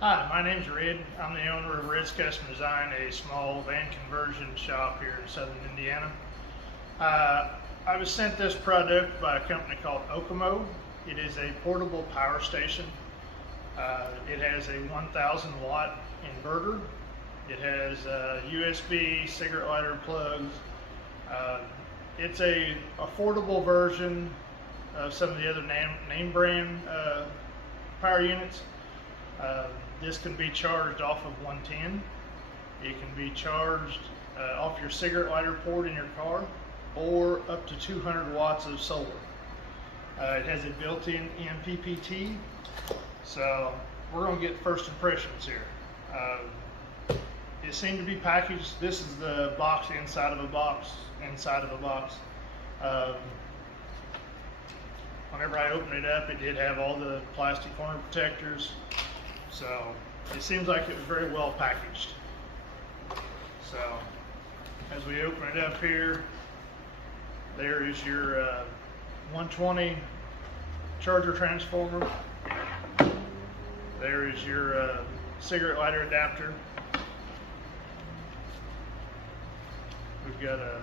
Hi, my name's Red. I'm the owner of Red's Custom Design, a small van conversion shop here in southern Indiana. I was sent this product by a company called OKMO. It is a portable power station. It has a 1,000 watt inverter. It has USB cigarette lighter plugs. It's a affordable version of some of the other name brand power units. This can be charged off of 110. It can be charged off your cigarette lighter port in your car, or up to 200 watts of solar. It has a built-in MPPT, so we're going to get first impressions here. It seemed to be packaged. This is the box inside of a box inside of a box. Whenever I opened it up, it did have all the plastic corner protectors. So it seems like it was very well packaged. So as we open it up here, there is your 120 charger transformer. There is your cigarette lighter adapter. We've got a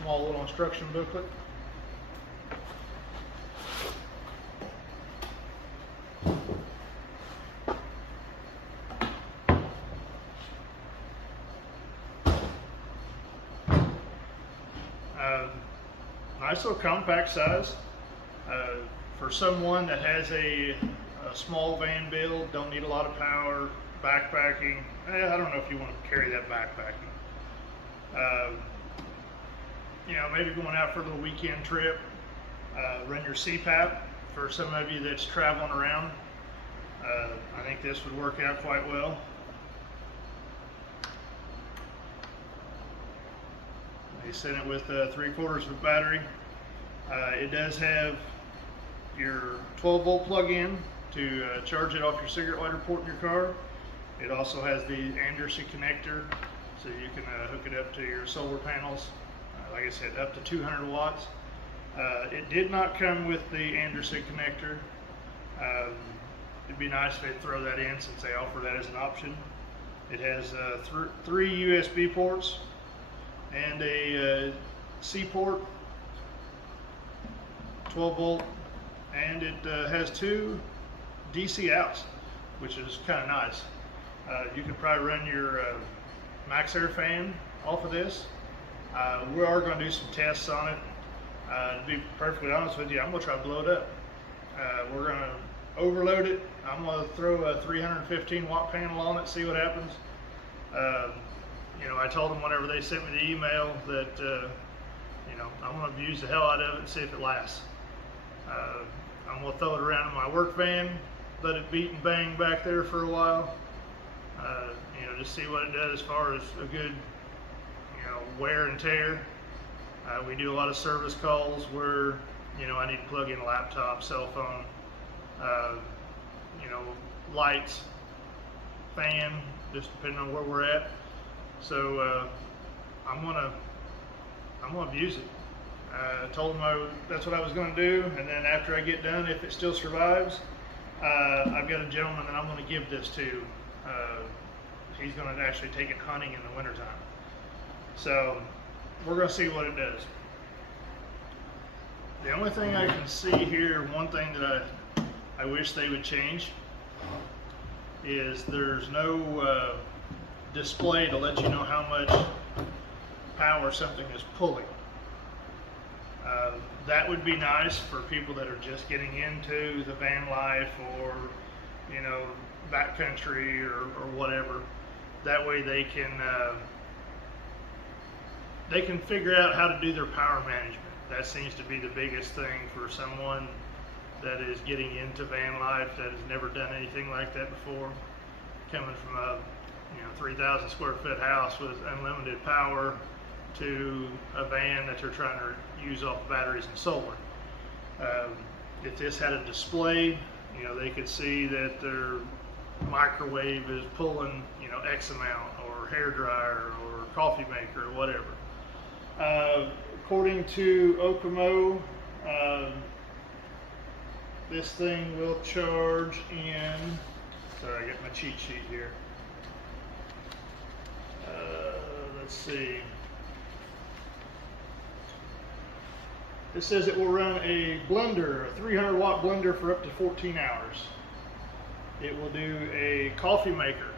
small little instruction booklet. Nice little compact size for someone that has a small van build, don't need a lot of power, backpacking. I don't know if you want to carry that backpacking. You know, maybe going out for a little weekend trip, run your CPAP. For some of you that's traveling around, I think this would work out quite well. They sent it with 3/4 of a battery. It does have your 12-volt plug-in to charge it off your cigarette lighter port in your car. It also has the Anderson connector, so you can hook it up to your solar panels. Like I said, up to 200 watts. It did not come with the Anderson connector. It'd be nice if they'd throw that in since they offer that as an option. It has 3 USB ports and a C port, 12 volt, and it has 2 DC outs, which is kind of nice. You could probably run your max air fan off of this. We are going to do some tests on it. To be perfectly honest with you, I'm going to try to blow it up. We're going to overload it. I'm going to throw a 315 watt panel on it, see what happens. You know, I told them whenever they sent me the email that, you know, I'm going to abuse the hell out of it and see if it lasts. I'm going to throw it around in my work van, let it beat and bang back there for a while. You know, just see what it does as far as a good, you know, wear and tear. We do a lot of service calls where, you know, I need to plug in a laptop, cell phone, you know, lights, fan, just depending on where we're at. So I'm gonna abuse it. I told them that's what I was going to do, and then after I get done, if it still survives, I've got a gentleman that I'm going to give this to. He's going to actually take it hunting in the wintertime. So we're going to see what it does. The only thing I can see here, one thing that I wish they would change, is there's no display to let you know how much power something is pulling. That would be nice for people that are just getting into the van life, or, you know, backcountry or whatever. That way they can figure out how to do their power management. That seems to be the biggest thing for someone that is getting into van life, that has never done anything like that before, coming from a 3,000 square foot house with unlimited power to a van that they're trying to use off batteries and solar. If this had a display, you know, they could see that their microwave is pulling, you know, X amount, or hair dryer or coffee maker or whatever. According to OKMO, this thing will charge in, sorry, I got my cheat sheet here. Let's see. It says it will run a blender, a 300 watt blender for up to 14 hours. It will do a coffee maker,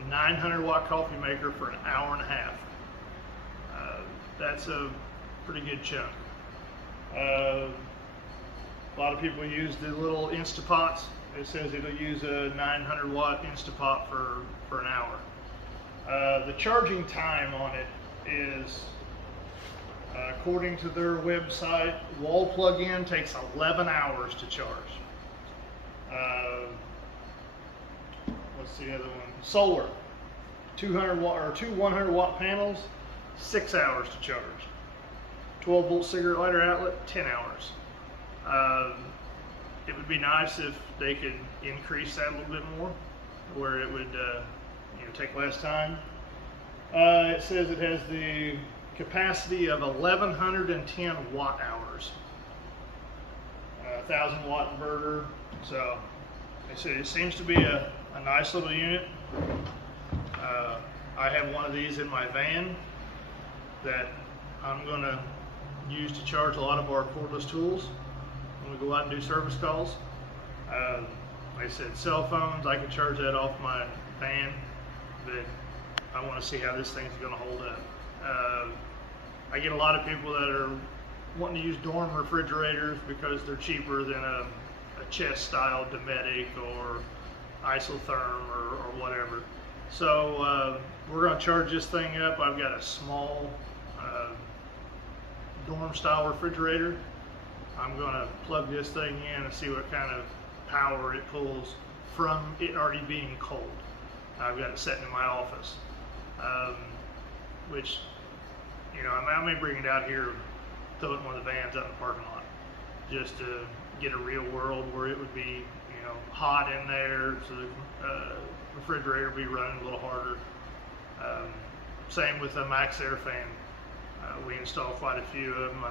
a 900 watt coffee maker for an hour and a half. That's a pretty good chunk. A lot of people use the little Instapots. It says it'll use a 900 watt Instapot for an hour. The charging time on it is, according to their website, wall plug-in takes 11 hours to charge. What's the other one? Solar, 200 watt or two 100 watt panels, 6 hours to charge. 12 volt cigarette lighter outlet, 10 hours. It would be nice if they could increase that a little bit more, where it would take less time. It says it has the capacity of 1110 watt hours, 1000 watt inverter. So they said it seems to be a nice little unit. I have one of these in my van that I'm going to use to charge a lot of our cordless tools when we go out and do service calls. Like I said, cell phones, I can charge that off my van, but I want to see how this thing's going to hold up. I get a lot of people that are wanting to use dorm refrigerators because they're cheaper than a chest style Dometic or isotherm or whatever. So we're going to charge this thing up. I've got a small dorm style refrigerator. I'm going to plug this thing in and see what kind of power it pulls from it already being cold. I've got it sitting in my office, which, I may bring it out here, throw it in one of the vans out in the parking lot, just to get a real world where it would be, hot in there, so the refrigerator would be running a little harder. Same with the Max Air fan. We installed quite a few of them.